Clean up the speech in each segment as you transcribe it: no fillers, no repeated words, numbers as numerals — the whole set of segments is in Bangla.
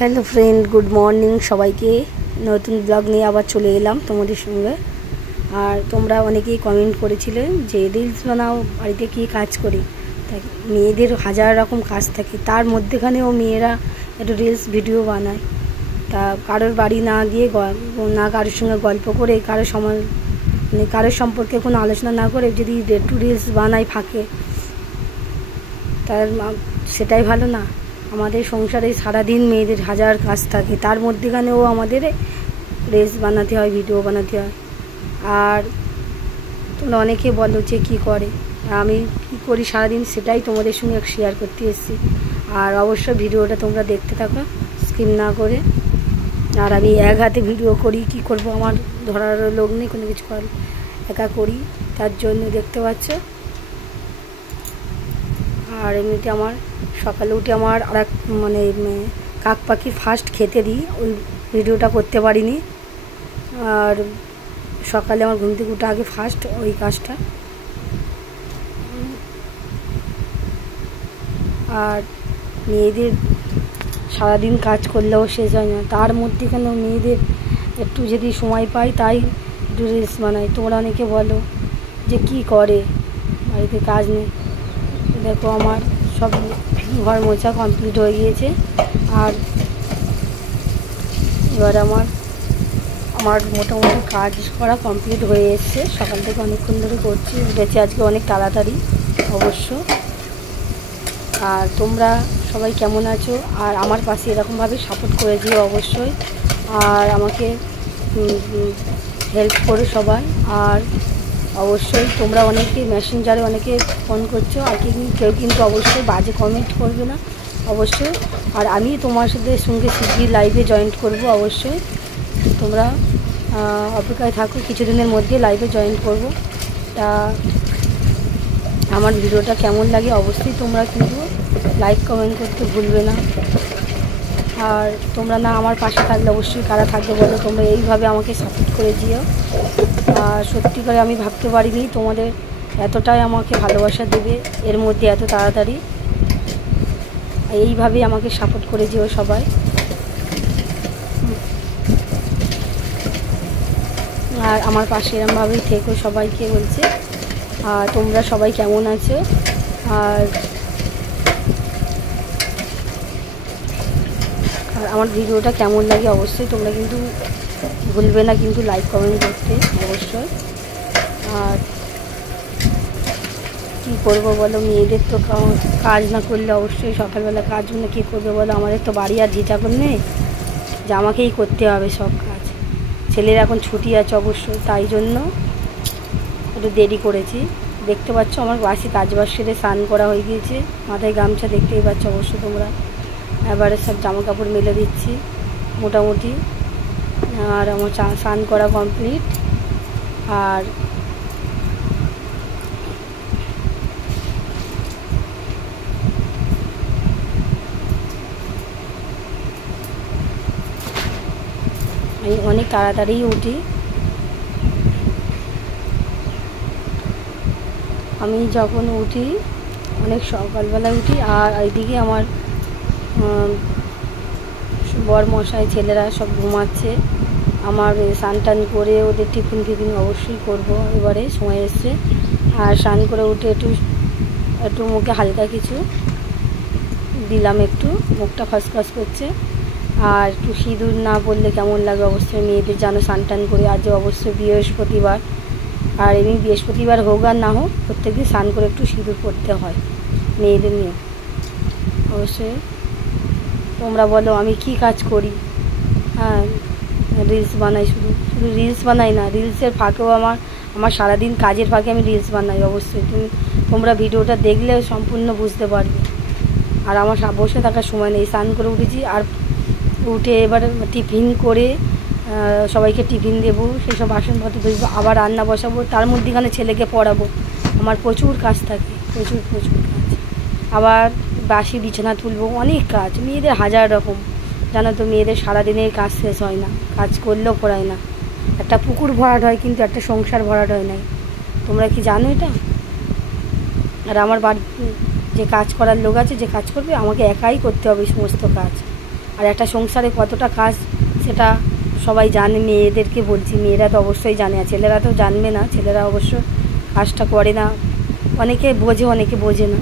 হ্যালো ফ্রেন্ড, গুড মর্নিং সবাইকে। নতুন ব্লগ নিয়ে আবার চলে এলাম তোমাদের সঙ্গে। আর তোমরা অনেকেই কমেন্ট করেছিলে যে রিলস বানাও, বাড়িতে কী কাজ করি। তাই মেয়েদের হাজার রকম কাজ থাকে, তার মধ্যেখানেও মেয়েরা একটু রিলস ভিডিও বানায়। তা কারোর বাড়ি না গিয়ে না কারোর সঙ্গে গল্প করে কারোর সম্পর্কে কোনো আলোচনা না করে যদি একটু রিলস বানায় ফাঁকে, তার সেটাই ভালো না। আমাদের সংসারে সারাদিন মেয়েদের হাজার কাজ থাকে, তার মধ্যেখানেও আমাদের রিলস বানাতে হয়, ভিডিও বানাতে হয়। আর তোমরা অনেকে বলো যে কী করে, আমি কী করি সারাদিন সেটাই তোমাদের সঙ্গে শেয়ার করতে এসেছি। আর অবশ্যই ভিডিওটা তোমরা দেখতে থাকো স্কিপ না করে। আর আমি এক হাতে ভিডিও করি, কি করব, আমার ধরার লোক নেই, কোনো কিছু একা করি, তার জন্য দেখতে পাচ্ছ। আর এমনিতে আমার সকালে উঠে আমার আর এক কাক পাখি ফার্স্ট খেতে দিই, ওই ভিডিওটা করতে পারিনি। আর সকালে আমার ঘুম থেকে উঠে আগে ফার্স্ট ওই কাজটা। আর মেয়েদের সারাদিন কাজ করলেও শেষ হয় না, তার মধ্যেখানেও মেয়েদের একটু যদি সময় পাই তাই একটু রিলস বানাই। তোমরা অনেকে বলো যে কী করে, বাড়িতে কাজ নেই। দেখো আমার সব ঘর মোছা কমপ্লিট হয়ে গিয়েছে। আর এবার আমার মোটামুটি কাজ করা কমপ্লিট হয়ে এসছে। সকাল থেকে অনেকক্ষণ ধরে করছি, উঠেছি আজকে অনেক তাড়াতাড়ি অবশ্য। আর তোমরা সবাই কেমন আছো, আর আমার পাশে এরকমভাবে সাপোর্ট করে দিও অবশ্যই। আর আমাকে হেল্প করো সবাই। আর অবশ্যই তোমরা অনেকে মেসেঞ্জারে অনেকে ফোন করছো, আর কেউ কিন্তু অবশ্যই বাজে কমেন্ট করবে না অবশ্যই। আর আমি তোমার সঙ্গে শিগগিরই লাইভে জয়েন করব অবশ্যই। তোমরা অপেক্ষায় থাকো, কিছুদিনের মধ্যে লাইভে জয়েন করব। তা আমার ভিডিওটা কেমন লাগে অবশ্যই তোমরা কিন্তু লাইক কমেন্ট করতে ভুলবে না। আর তোমরা না আমার পাশে থাকলে অবশ্যই কারা থাকবে বলো, তোমরা এইভাবে আমাকে সাপোর্ট করে দিও। আর সত্যি করে আমি ভাবতে পারিনি তোমাদের এতটাই আমাকে ভালোবাসা দেবে এর মধ্যে এত তাড়াতাড়ি। এইভাবেই আমাকে সাপোর্ট করে দিও সবাই। আর আমার পাশে এরমভাবেই থেকো সবাইকে বলছে। আর তোমরা সবাই কেমন আছো, আর আমার ভিডিওটা কেমন লাগে অবশ্যই তোমরা কিন্তু ভুলবে না কিন্তু লাইক কমেন্ট করতে অবশ্যই। আর কী করবো বলো, মেয়েদের তো কাজ না করলে অবশ্যই সকালবেলা কাজ কী করবে বলো। আমাদের তো বাড়ি আর ঝিঝাকর নেই যে আমাকেই করতে হবে সব কাজ। ছেলের এখন ছুটি আছে অবশ্যই, তাই জন্য একটু দেরি করেছি। দেখতে পাচ্ছ আমার বাসি কাজবাজ সেরে স্নান করা হয়ে গিয়েছে, মাথায় গামছা দেখতেই পাচ্ছ অবশ্য তোমরা। এবারে সব জামা কাপড় মেলে দিচ্ছি মোটামুটি। আর আমার স্নান করা কমপ্লিট। আর আমি অনেক তাড়াতাড়ি উঠি। আমি যখন উঠি অনেক সকালবেলা উঠি। আর এইদিকে আমার বর মশাই ছেলেরা সব ঘুমাচ্ছে। আমার স্নান টান করে ওদের টিফিন অবশ্যই করব, এবারে সময় এসছে। আর স্নান করে উঠে একটু মুখে হালকা কিছু দিলাম, একটু মুখটা খসখস করছে। আর একটু সিঁদুর না পরলে কেমন লাগে অবশ্যই মেয়েদের, জানো স্নান টান করে। আজ অবশ্যই বৃহস্পতিবার, আর এমনি বৃহস্পতিবার হোক আর না হোক প্রত্যেকদিন স্নান করে একটু সিঁদুর পরতে হয় মেয়েদের নিয়ে অবশ্যই। তোমরা বলো আমি কি কাজ করি। হ্যাঁ, রিলস বানাই, শুধু রিলস বানাই না, রিলসের ফাঁকেও আমার সারাদিন কাজের ফাঁকে আমি রিলস বানাই অবশ্যই। তোমরা ভিডিওটা দেখলে সম্পূর্ণ বুঝতে পারবে। আর আমার বসে থাকার সময় নেই, স্নান করে উঠেছি। আর উঠে এবার টিফিন করে সবাইকে টিফিন দেবো, সেই সব বাসনপত্র ধরবো, আবার রান্না বসাবো, তার মধ্যেখানে ছেলেকে পড়াবো। আমার প্রচুর কাজ থাকে, প্রচুর কাজ। আবার বাসি বিছানা তুলবো, অনেক কাজ। মেয়েদের হাজার রকম, জানো তো, মেয়েদের সারাদিনের কাজ শেষ হয় না, কাজ করলেও পড়ায় না। একটা পুকুর ভরাট হয় কিন্তু একটা সংসার ভরাট হয় নাই, তোমরা কি জানো এটা? আর আমার বাড়ি যে কাজ করার লোক আছে, যে কাজ করবে, আমাকে একাই করতে হবে সমস্ত কাজ। আর একটা সংসারে কতটা কাজ সেটা সবাই জানে, মেয়েদেরকে বলছি, মেয়েরা তো অবশ্যই জানে, আর ছেলেরা তো জানবে না, ছেলেরা অবশ্য কাজটা করে না, অনেকে বোঝে অনেকে বোঝে না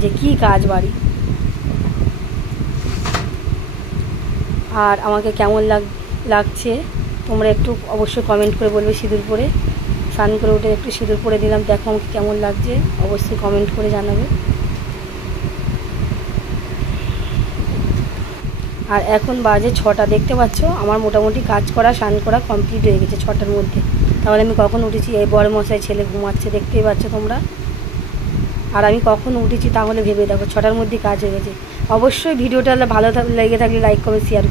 যে কী কাজ বাড়ি। আর আমাকে কেমন লাগছে তোমরা একটু অবশ্যই কমেন্ট করে বলবে। সিঁদুর পরে স্নান করে উঠে একটু সিঁদুর পরে দিলাম, দেখো আমাকে কেমন লাগছে অবশ্যই কমেন্ট করে জানাবে। আর এখন বাজে 6টা, দেখতে পাচ্ছ আমার মোটামুটি কাজ করা স্নান করা কমপ্লিট হয়ে গেছে 6টার মধ্যে। তাহলে আমি কখন উঠেছি, এই বড় মশাই ছেলে ঘুমাচ্ছে দেখতেই পাচ্ছ তোমরা। আর আমি কখন উঠেছি তাহলে ভেবে দেখো, 6টার মধ্যে কাজ হয়ে গেছে। অবশ্যই ভিডিওটা ভালো লেগে থাকলে লাইক কমেন্ট শেয়ার